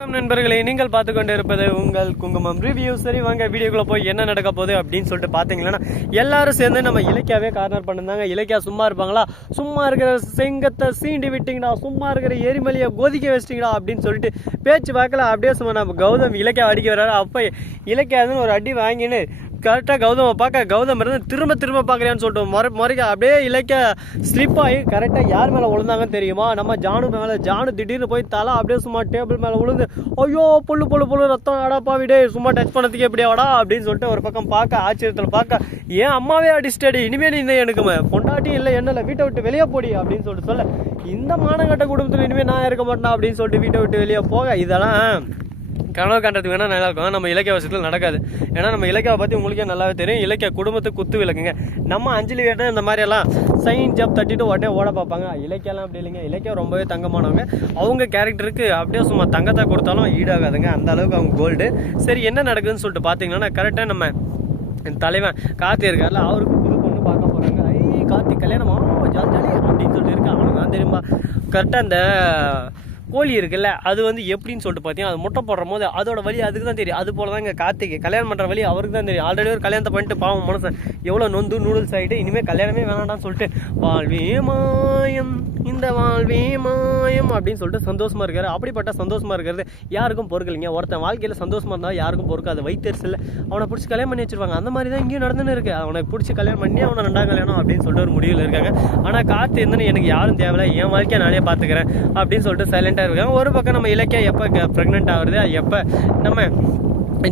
நண்பர்களே நீங்கள் பார்த்து கொண்டு இருப்பது உங்கள் குங்குமம் ரிவ்யூ சரி வாங்க வீடியோக்குள்ள போய் என்ன நடக்க போகுது அப்படின்னு சொல்லிட்டு பார்த்தீங்கன்னா எல்லாரும் சேர்ந்து நம்ம இலக்கியாவே கார்னர் பண்ணிருந்தாங்க இலக்கியா சும்மா இருப்பாங்களா? சும்மா இருக்கிற செங்கத்தை சீண்டி விட்டிங்கடா சும்மா இருக்கிற எரிமலையை கொதிக்க வச்சிட்டீங்கடா அப்படின்னு சொல்லிட்டு பேச்சு பார்க்கல அப்படியே சும்மா நம்ம கௌதம் இலக்கியா அடிக்க வர்றாரு. அப்போ இலக்கியாதுன்னு ஒரு அடி வாங்கின்னு கரெக்டாக கௌதமை பார்க்க கௌதம் இருந்து திரும்ப திரும்ப பார்க்குறியான்னு சொல்லிட்டு முறை முறைக்க அப்படியே இலக்க ஸ்லிப் ஆகி கரெக்டாக யார் மேலே விழுந்தாங்கன்னு தெரியுமா? நம்ம ஜானு மேலே ஜானு திடீர்னு போய் தலை அப்படியே சும்மா டேபிள் மேலே விழுந்து ஐயோ புல்லு புல்லு புல்லு ரத்தம் அடாப்பா விடே சும்மா டச் பண்ணதுக்கு எப்படியா வாடா? அப்படின்னு சொல்லிட்டு ஒரு பக்கம் பார்க்க ஆச்சரியத்தில் பார்க்க ஏன் அம்மாவே அடிச்சிட்டடி இனிமேல் நீ இந்த எனக்குமே பொண்டாட்டி இல்லை என்ன இல்லை வீட்டை விட்டு வெளியே போடி அப்படின்னு சொல்லிட்டு சொல்ல இந்த மானங்கட்ட குடும்பத்தில் இனிமேல் நான் இருக்க மாட்டேன்? அப்படின்னு சொல்லிட்டு வீட்டை விட்டு வெளியே போக இதெல்லாம் கனவு காண்றதுக்கு வேணால் நல்லா இருக்கும். நம்ம இலக்கிய வசதியில் நடக்காது. ஏன்னா நம்ம இலக்கியாவை பற்றி உங்களுக்கே நல்லாவே தெரியும். இலக்கிய குடும்பத்துக்கு குத்து விளக்குங்க. நம்ம அஞ்சலி கேட்டால் இந்த மாதிரி எல்லாம் சைன் ஜாப் தட்டிட்டு உடனே ஓட பார்ப்பாங்க. இலக்கியெல்லாம் அப்படி இல்லைங்க. இலக்கியம் ரொம்பவே தங்கமானவங்க. அவங்க கேரக்டருக்கு அப்படியே சும்மா தங்கத்தை கொடுத்தாலும் ஈடாகாதுங்க. அந்த அளவுக்கு அவங்க கோல்டு சரி என்ன நடக்குதுன்னு சொல்லிட்டு பார்த்தீங்கன்னா கரெக்டாக நம்ம தலைவன் கார்த்தி இருக்கார்ல அவருக்கு புது பொண்ணு பார்க்க போகிறாங்க ஐ கார்த்தி கல்யாணம்? ஜாலி ஜாலி அப்படின்னு சொல்லிட்டு இருக்கு அவனுக்கு தான் தெரியுமா? கரெக்டாக அந்த கோழி இருக்குல்ல அது வந்து எப்படின்னு சொல்லிட்டு பார்த்தீங்கன்னா அது முட்டை போடுற போது அதோட வழி அதுக்கு தான் தெரியும். அது போல தாங்க கார்த்திக். கல்யாணம் பண்ணுற வழி அவருக்கு தான் தெரியும். ஆல்ரெடி ஒரு கல்யாணத்தை பண்ணிட்டு பாவம் மனசன் எவ்வளோ நொந்து நூடுல்ஸ் ஆகிட்டு இனிமேல் கல்யாணமே வேணாம்டான்னு சொல்லிட்டு வாழ்வே மாயம் இந்த வாழ்வே மாயம். அப்படின்னு சொல்லிட்டு சந்தோஷமா இருக்காரு. அப்படிப்பட்ட சந்தோஷமா இருக்கிறது யாருக்கும் பொறுக்கலைங்க. ஒருத்தன் வாழ்க்கையில் சந்தோஷமா இருந்தால் யாருக்கும் பொறுக்காது. வைத்தறிச்சல அவனை பிடிச்சி கல்யாணம் பண்ணி வச்சிருவாங்க. அந்த மாதிரி தான் இங்கேயும் நடந்துன்னு இருக்கு. அவனை பிடிச்சி கல்யாணம் பண்ணி அவனை ரெண்டாம் கல்யாணம் அப்படின்னு சொல்லிட்டு ஒரு முடிவில் இருக்காங்க. ஆனால் காற்று இருந்துன்னு எனக்கு யாரும் தேவையில்ல. என் வாழ்க்கையை நானே பார்த்துக்கிறேன் அப்படின்னு சொல்லிட்டு சைலண்டாக இருக்காங்க. ஒரு பக்கம் நம்ம இலக்கியம் எப்போ ப்ரெக்னென்ட் ஆகுறது எப்போ நம்ம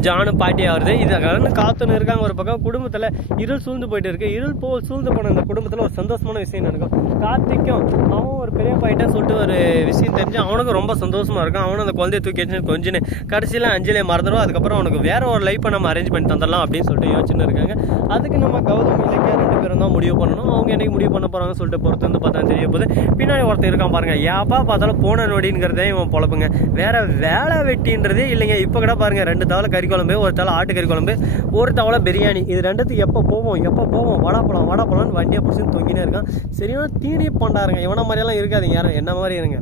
ஜானு பாட்டி ஆகுறது கலந்து காத்துன்னு இருக்காங்க. ஒரு பக்கம் குடும்பத்தில் இருள் சூழ்ந்து போயிட்டு இருக்கு. இருள் போ சூழ்ந்து போன இந்த குடும்பத்தில் ஒரு சந்தோஷமான விஷயம் நடக்கும். கார்த்திக்கும் அவன் ஒரு சொல்லிட்டு ஒரு விஷயம் தெரிஞ்சு அவனுக்கும் ரொம்ப சந்தோஷமா இருக்கும். அவனும் அந்த குழந்தைய தூக்கி வச்சு கொஞ்சின்னு கடைசியில் அஞ்சலியை மறந்துடும் அதுக்கப்புறம் அவனுக்கு வேற ஒரு லைஃப்பை நம்ம அரேஞ்ச் பண்ணி தந்துடலாம் அப்படின்னு சொல்லிட்டு யோசிச்சுன்னு இருக்காங்க. அதுக்கு நம்ம கௌதம் இலக்கியா பேரும் தான் முடிவு பண்ணணும். அவங்க என்னைக்கு முடிவு பண்ண போறாங்கன்னு சொல்லிட்டு பொறுத்து வந்து பார்த்தா தெரிய போகுது. பின்னாடி ஒருத்தர் இருக்கான் பாருங்க. ஏப்பா பார்த்தாலும் போன நொடிங்கிறதே இவன் பொழப்புங்க. வேற வேலை வெட்டின்றதே இல்லைங்க. இப்போ கூட பாருங்க ரெண்டு தவளை கறி குழம்பு ஒரு தவளை ஆட்டுக்கறி குழம்பு ஒரு தவளை பிரியாணி. இது ரெண்டுத்துக்கு எப்போ போவோம்? எப்போ போவோம்? வடா போலாம் வடா வண்டியை பிடிச்சி தொங்கினே இருக்கான். சரியான தீனி பண்ணாருங்க இவன மாதிரியெல்லாம் இருக்காதுங்க. யாரும் என்ன மாதிரி இருங்க.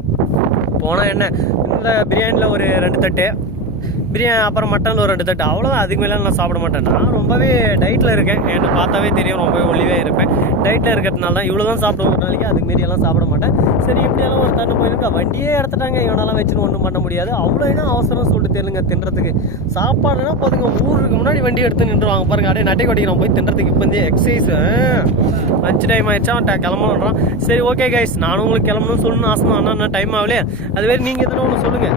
போனால் என்ன? இந்த பிரியாணியில் ஒரு ரெண்டு தட்டு. பிரியாணி அப்புறம் மட்டனில் ஒரு ரெண்டு தட்டு. அவ்வளோதான் அதுக்கு மேலே நான் சாப்பிட மாட்டேன். நான் ரொம்பவே டயட்டில் இருக்கேன். எனக்கு பார்த்தாவே தெரியும். ரொம்பவே ஒளிவே இருப்பேன். டயட்டில் இருக்கிறதுனால தான் இவ்வளோ தான் சாப்பிடுவேன். ஒரு நாளைக்கு அதுக்கு மாரி எல்லாம் சாப்பிட மாட்டேன். சரி இப்படியெல்லாம் ஒரு தண்ணு போயிருக்கா? வண்டியே எடுத்துட்டாங்க. இவனெல்லாம் வச்சுன்னு ஒன்றும் பண்ண முடியாது. அவ்வளோ என்ன அவசரம் சொல்லிட்டு தெருங்க தின்றதுக்கு. சாப்பாடுனா போதுங்க ஊருக்கு முன்னாடி வண்டி எடுத்து நின்றுவாங்க பாருங்க அப்படியே நட்டை கொடிக்கிறோம் போய் தின்றதுக்கு இப்போ வந்து எக்ஸசைஸ் லஞ்ச் டைம் ஆயிடுச்சா? அவன் கிளம்பணுன்றான் சரி ஓகே கைஸ் நானும் உங்களுக்கு கிளம்பணும்னு சொல்லணும்னு ஆசை ஆனால் டைம் ஆகலையே. அதுவே நீங்கள் எதுனா ஒன்று சொல்லுங்கள்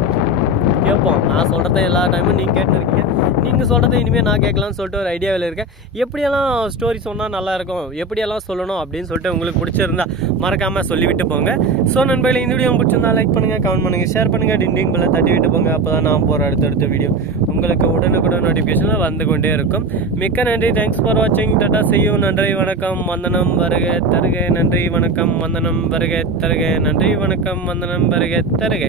கேட்போம். நான் சொல்கிறத எல்லா டைமும் நீங்கள் கேட்டுருக்கீங்க நீங்கள் சொல்கிறத இனிமேல் நான் கேட்கலாம்னு சொல்லிட்டு ஒரு ஐடியாவில் இருக்கேன். எப்படியெல்லாம் ஸ்டோரி சொன்னால் நல்லாயிருக்கும் எப்படியெல்லாம் சொல்லணும் அப்படின்னு சொல்லிட்டு உங்களுக்கு பிடிச்சிருந்தா மறக்காமல் சொல்லிவிட்டு போங்க. ஸோ நண்பர்களே இந்த வீடியோ பிடிச்சிருந்தா லைக் பண்ணுங்கள் கமெண்ட் பண்ணுங்கள் ஷேர் பண்ணுங்கள் டிண்டிங் பில்லை தட்டி விட்டு போங்க. அப்போ தான் நான் போகிற அடுத்தடுத்த வீடியோ உங்களுக்கு உடனுக்குடன் நோட்டிஃபிகேஷனில் வந்து கொண்டே இருக்கும். மிக்க நன்றி. தேங்க்ஸ் ஃபார் வாட்சிங் டாட்டா செய்யும் நன்றி வணக்கம் வந்தனம் வருக தருக. நன்றி வணக்கம் வந்தனம் வருக தருக. நன்றி வணக்கம் வந்தனம் வருக தருக.